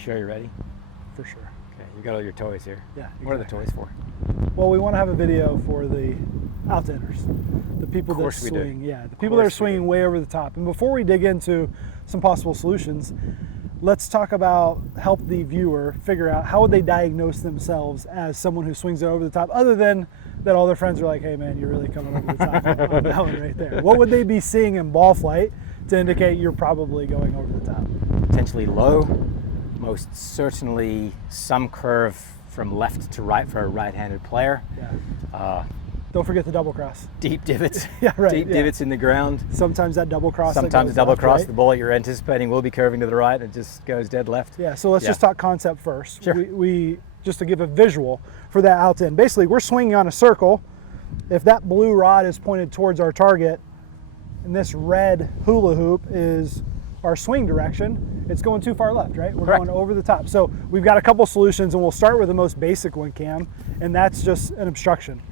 sure you're ready? For sure. Okay, you got all your toys here. Yeah. Exactly. What are the toys for? Well, we want to have a video for the outenders, the people that course we do. swing. Yeah, the people that are swinging way over the top. And before we dig into some possible solutions, let's talk about help the viewer figure out how would they diagnose themselves as someone who swings it over the top, other than that all their friends are like, hey man, you're really coming over the top on that one right there. What would they be seeing in ball flight to indicate you're probably going over the top? Potentially low, most certainly some curve from left to right for a right-handed player. Yeah. Don't forget the double cross. Deep divots. Yeah, right. Deep divots in the ground. Sometimes that double cross. Sometimes a double cross. Right? The ball you're anticipating will be curving to the right. It just goes dead left. Yeah. So let's just talk concept first. Sure. We just to give a visual for that out end. Basically, we're swinging on a circle. If that blue rod is pointed towards our target, and this red hula hoop is our swing direction, it's going too far left, right? We're Correct. going over the top. So we've got a couple solutions, and we'll start with the most basic one, Cam, and that's just an obstruction.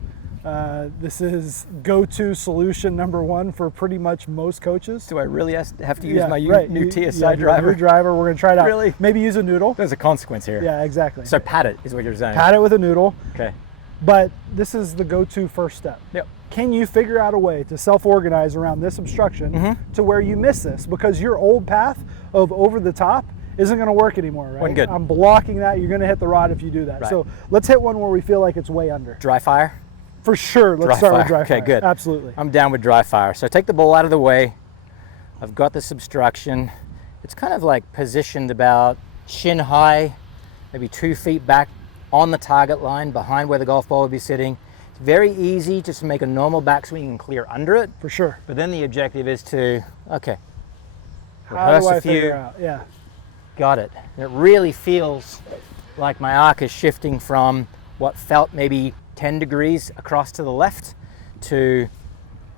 This is go-to solution number one for pretty much most coaches. Do I really have to use my new TSI Your driver? new driver, we're gonna try it out. Really? Maybe use a noodle. There's a consequence here. Yeah, exactly. So pat it is what you're saying. Pat it with a noodle. Okay. But this is the go-to first step. Yep. Can you figure out a way to self-organize around this obstruction to where you miss this? Because your old path of over the top isn't going to work anymore, right? One good. I'm blocking that. You're going to hit the rod if you do that. Right. So let's hit one where we feel like it's way under. Dry fire? For sure. Let's start with dry fire. Okay, good. Absolutely. I'm down with dry fire. So take the ball out of the way. I've got this obstruction. It's kind of like positioned about shin high, maybe 2 feet back on the target line behind where the golf ball would be sitting. It's very easy just to make a normal backswing and clear under it. For sure. But then the objective is to, How do I rehearse a few. figure out? Yeah. Got it. And it really feels like my arc is shifting from what felt maybe 10 degrees across to the left to,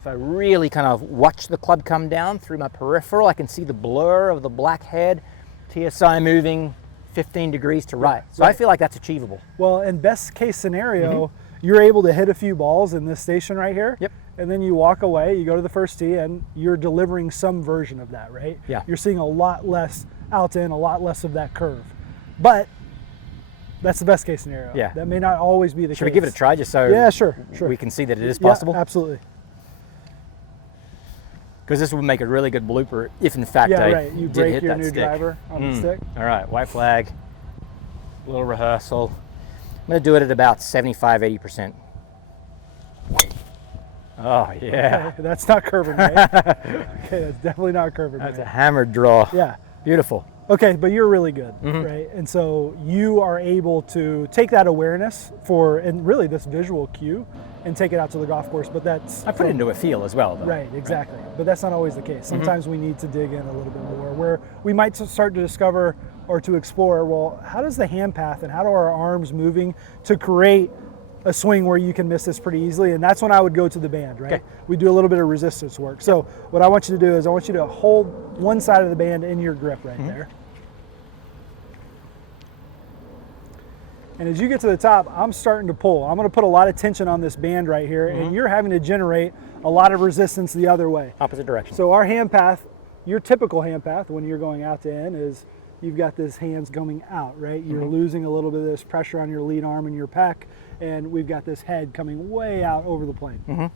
if I really kind of watch the club come down through my peripheral, I can see the blur of the black head, TSI moving 15 degrees to right. So I feel like that's achievable. Well, in best case scenario, you're able to hit a few balls in this station right here. Yep. And then you walk away, you go to the first tee, and you're delivering some version of that, right? Yeah. You're seeing a lot less out in, a lot less of that curve. But that's the best case scenario. Yeah. That may not always be the case. Should we give it a try just so Yeah, sure. we can see that it is possible? Yeah, absolutely. Because this would make a really good blooper if in fact Yeah, I right. You did break hit your that new stick. driver on the stick. All right, white flag, a little rehearsal. I'm gonna do it at about 75, 80%. Oh yeah. Okay, that's not curving, right? Okay, that's definitely not curving. That's right? a hammered draw. Yeah. Beautiful. Okay, but you're really good, right? And so you are able to take that awareness and really this visual cue and take it out to the golf course, but that's... I put it into a feel as well, though. Right, exactly. But that's not always the case. Sometimes we need to dig in a little bit more, where we might start to discover or to explore, well, how does the hand path and how do our arms moving to create a swing where you can miss this pretty easily? And that's when I would go to the band, right? Okay. We do a little bit of resistance work. So what I want you to do is I want you to hold one side of the band in your grip right there. And as you get to the top, I'm starting to pull. I'm going to put a lot of tension on this band right here, and you're having to generate a lot of resistance the other way. Opposite direction. So our hand path, your typical hand path when you're going out to in is you've got this hands coming out, right? You're losing a little bit of this pressure on your lead arm and your pec, and we've got this head coming way out over the plane.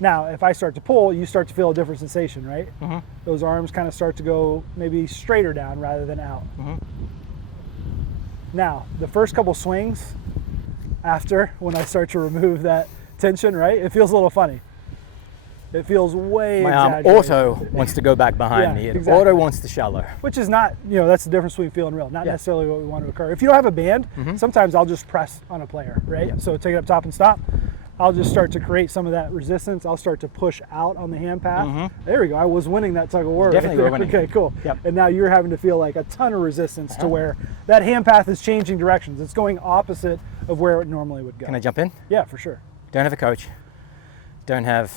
Now, if I start to pull, you start to feel a different sensation, right? Those arms kind of start to go maybe straighter down rather than out. Now, the first couple swings after, when I start to remove that tension, right, it feels a little funny. It feels way My arm exaggerated. auto wants to go back behind Yeah, me. It exactly. auto wants to shallow. Which is not, that's the difference between feel and real, not necessarily what we want to occur. If you don't have a band, sometimes I'll just press on a player, right? So take it up top and stop. I'll just start to create some of that resistance. I'll start to push out on the hand path. There we go. I was winning that tug of war. Definitely right were there. winning. Okay, cool. Yep. And now you're having to feel like a ton of resistance to where that hand path is changing directions. It's going opposite of where it normally would go. Can I jump in? Yeah, for sure. Don't have a coach. Don't have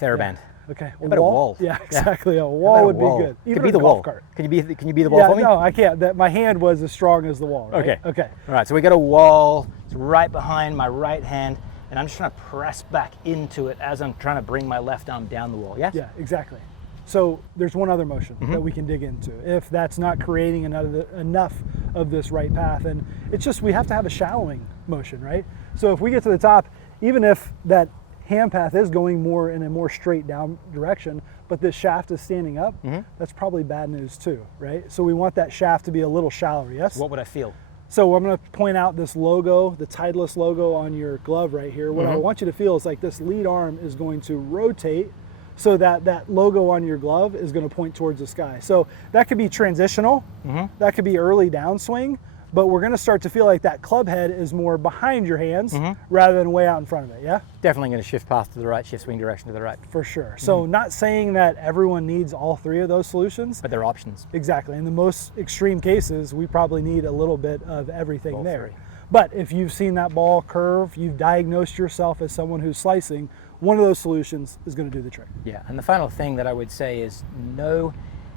TheraBand. Okay. How about a wall? Yeah, exactly. A wall would be good. Could Even be a the golf wall. cart. Can you be the wall for me? No, I can't. My hand was as strong as the wall, right? Okay. Okay. All right, so we got a wall. It's right behind my right hand, and I'm just trying to press back into it as I'm trying to bring my left arm down the wall. Yes? Yeah, exactly. So there's one other motion that we can dig into if that's not creating enough of this right path. And it's just, we have to have a shallowing motion, right? So if we get to the top, even if that hand path is going more in a more straight down direction, but this shaft is standing up, that's probably bad news too, right? So we want that shaft to be a little shallower, yes? What would I feel? So I'm going to point out this logo, the Titleist logo on your glove right here. What I want you to feel is like this lead arm is going to rotate so that that logo on your glove is going to point towards the sky. So that could be transitional, that could be early downswing, but we're going to start to feel like that club head is more behind your hands rather than way out in front of it, yeah? Definitely going to shift path to the right, shift swing direction to the right. For sure. So not saying that everyone needs all three of those solutions. But they're options. Exactly. In the most extreme cases, we probably need a little bit of everything All there. three. But if you've seen that ball curve, you've diagnosed yourself as someone who's slicing, one of those solutions is going to do the trick. Yeah, and the final thing that I would say is know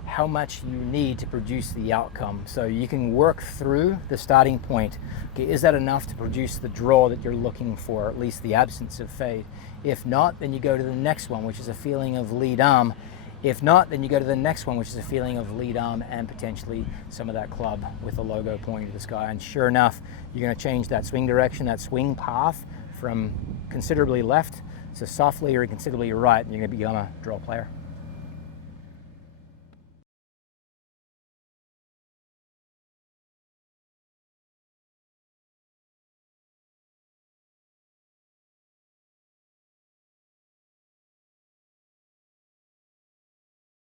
how much you need to produce the outcome. So you can work through the starting point. Okay, is that enough to produce the draw that you're looking for, or at least the absence of fade? If not, then you go to the next one, which is a feeling of lead arm. If not, then you go to the next one, which is a feeling of lead arm and potentially some of that club with the logo pointing to the sky. And sure enough, you're going to change that swing direction, that swing path from considerably left to softly or considerably right, and you're going to become a draw player.